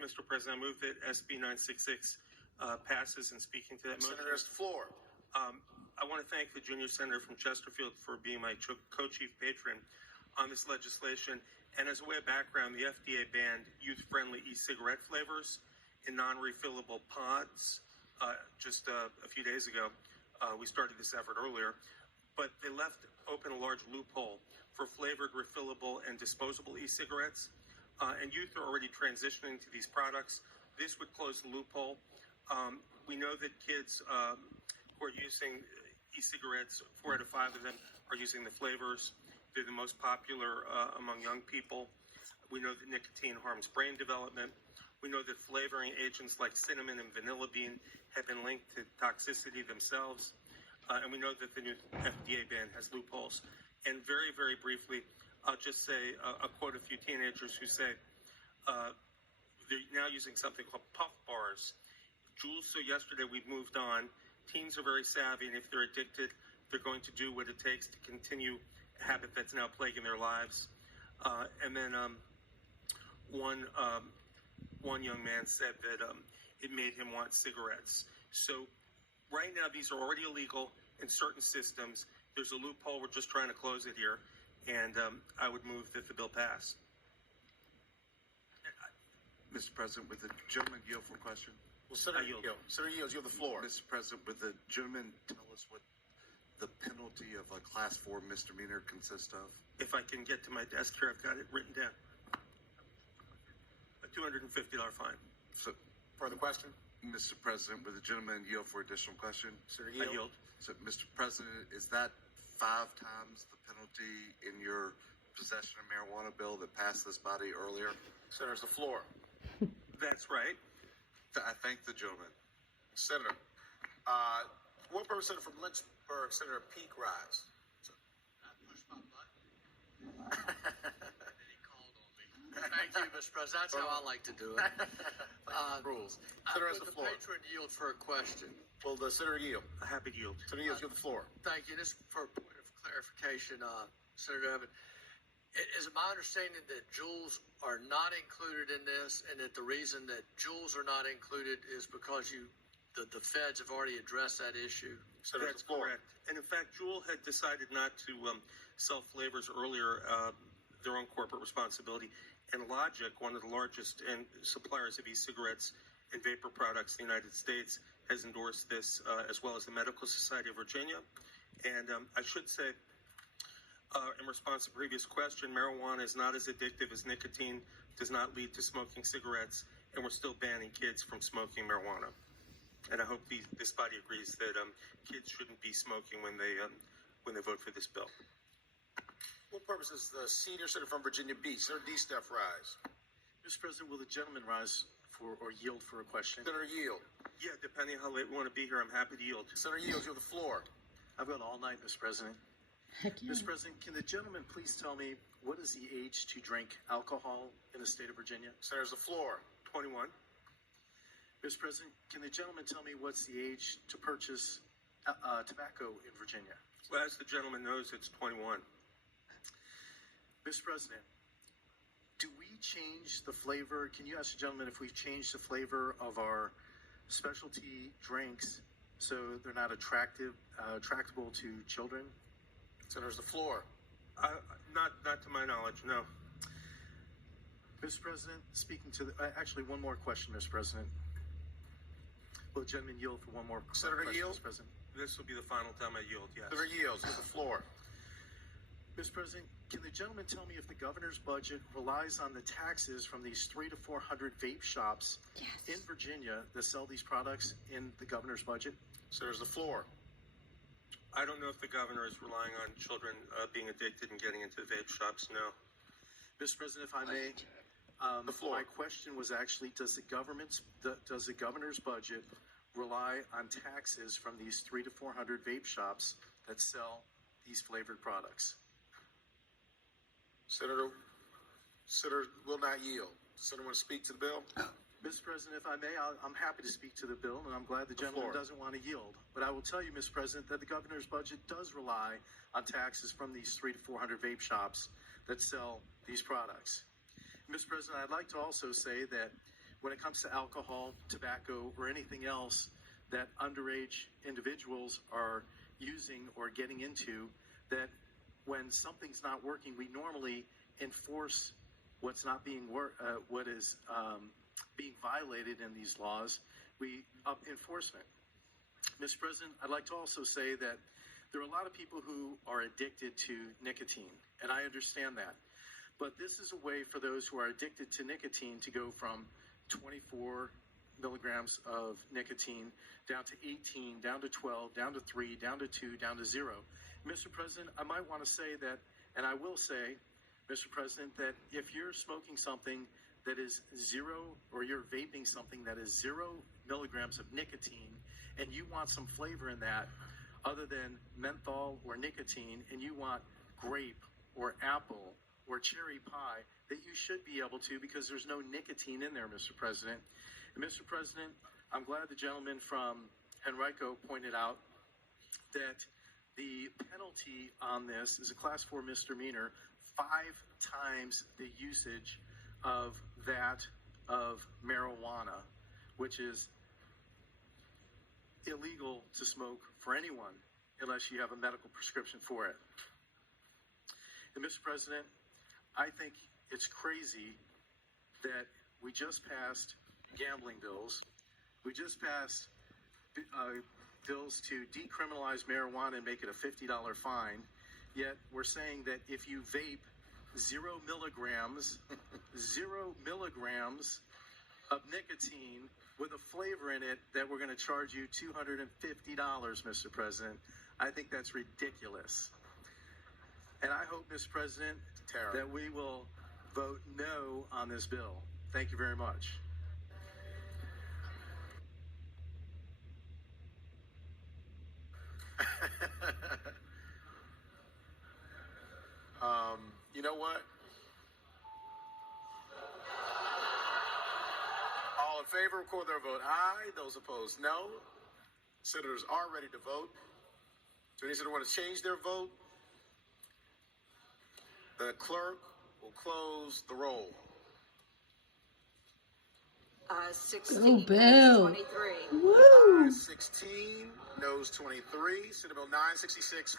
you, Mr. President. I move that SB 966 passes. And speaking to that motion, Senator, has the floor. I want to thank the junior senator from Chesterfield for being my co-chief patron on this legislation. And as a way of background, the FDA banned youth-friendly e-cigarette flavors in non-refillable pods just a few days ago. We started this effort earlier, but they left open a large loophole for flavored, refillable, and disposable e-cigarettes. And youth are already transitioning to these products. This would close the loophole. We know that kids who are using e-cigarettes, 4 out of 5 of them are using the flavors. They're the most popular among young people. We know that nicotine harms brain development. We know that flavoring agents like cinnamon and vanilla bean have been linked to toxicity themselves. And we know that the new FDA ban has loopholes. And very, very briefly, I'll just say, I'll quote a few teenagers who say they're now using something called puff bars. Jules, so yesterday we moved on. Teens are very savvy, and if they're addicted, they're going to do what it takes to continue a habit that's now plaguing their lives. And then one young man said that it made him want cigarettes. So right now, these are already illegal in certain systems. There's a loophole. We're just trying to close it here. And I would move that the bill pass. Mr. President, with the gentleman yield for a question? Well, Senator Yields, you have the floor. Mr. President, would the gentleman tell us what the penalty of a Class 4 misdemeanor consists of? If I can get to my desk here, I've got it written down. A $250 fine. So, Further question? Mr. President, would the gentleman yield for additional question? Senator I yield. So, Mr. President, is that 5 times the penalty in your possession of marijuana bill that passed this body earlier? Senator, has the floor. That's right. I thank the gentleman. Senator, one representative from Lynchburg, Senator Peake, rise. I pushed my button. And he called on me. Thank you, Mr. President. That's how I like to do it. Rules. Senator, has Would the the floor. patron yield for a question? Will the Senator yield? A happy yield. Senator Yields, you have the floor. Thank you. Just for a point of clarification, Senator Evans, is it my understanding that Juuls are not included in this, and that the reason that Juuls are not included is because the feds have already addressed that issue? Senator, That's correct. And in fact, Juul had decided not to sell flavors earlier, their own corporate responsibility. And Logic, one of the largest suppliers of e-cigarettes and vapor products in the United States, has endorsed this, as well as the Medical Society of Virginia. And I should say, in response to the previous question, marijuana is not as addictive as nicotine, does not lead to smoking cigarettes, and we're still banning kids from smoking marijuana. And I hope this body agrees that kids shouldn't be smoking when they vote for this bill. what purpose is the senior senator from Virginia Beach, Senator Destephs, rise? Mr. President, will the gentleman rise for or yield for a question? Senator Yield. Yeah, depending on how late we want to be here, I'm happy to yield. Senator Yields, you have the floor. I've got all night, Mr. President. Heck yeah. Mr. President, can the gentleman please tell me what is the age to drink alcohol in the state of Virginia? Senator, has the floor. 21. Mr. President, can the gentleman tell me what's the age to purchase tobacco in Virginia? Well, as the gentleman knows, it's 21. Mr. President, do we change the flavor? Can you ask the gentleman if we've changed the flavor of our specialty drinks so they're not attractable to children? Senator, has the floor. Not to my knowledge, no. Mr. President, speaking to the, actually one more question, Mr. President. Will the gentleman yield for one more Senator question, Yield? Mr. President? This will be the final time I yield, yes. Senator Yields, you have the floor. Mr. President, can the gentleman tell me if the governor's budget relies on the taxes from these 300 to 400 vape shops in Virginia that sell these products in the governor's budget? Senator, has the floor. I don't know if the governor is relying on children being addicted and getting into the vape shops, no. Mr. President, if I may, The floor. my question was actually, does the governor's budget rely on taxes from these 300 to 400 vape shops that sell these flavored products? Senator will not yield. Does Senator want to speak to the bill? Mr. President, if I may, I'm happy to speak to the bill, and I'm glad the gentleman floor. doesn't want to yield. But I will tell you, Mr. President, that the governor's budget does rely on taxes from these 300 to 400 vape shops that sell these products. Mr. President, I'd like to also say that when it comes to alcohol, tobacco, or anything else that underage individuals are using or getting into, that when something's not working, we normally enforce what's not being what is being violated in these laws. We up enforcement. Mr. President, I'd like to also say that there are a lot of people who are addicted to nicotine, and I understand that. But this is a way for those who are addicted to nicotine to go from 24 milligrams of nicotine down to 18, down to 12, down to 3, down to 2, down to 0. Mr. President, I might want to say that, and I will say, Mr. President, that if you're smoking something that is 0, or you're vaping something that is 0 milligrams of nicotine, and you want some flavor in that other than menthol or nicotine, and you want grape or apple or cherry pie, that you should be able to, because there's no nicotine in there, Mr. President. And Mr. President, I'm glad the gentleman from Henrico pointed out that the penalty on this is a class 4 misdemeanor, 5 times the usage of that of marijuana, which is illegal to smoke for anyone unless you have a medical prescription for it. And Mr. President, I think it's crazy that we just passed gambling bills. We just passed bills to decriminalize marijuana and make it a $50 fine. Yet we're saying that if you vape 0 milligrams, 0 milligrams of nicotine with a flavor in it, that we're going to charge you $250, Mr. President. I think that's ridiculous. And I hope, Mr. President, that we will vote no on this bill. Thank you very much. You know what? All in favor, record their vote aye. Those opposed, no. Senators are ready to vote. Do any senator want to change their vote? The clerk will close the roll. 16, Bill. 23. Woo! Ayes 16, noes 23. Senate Bill 966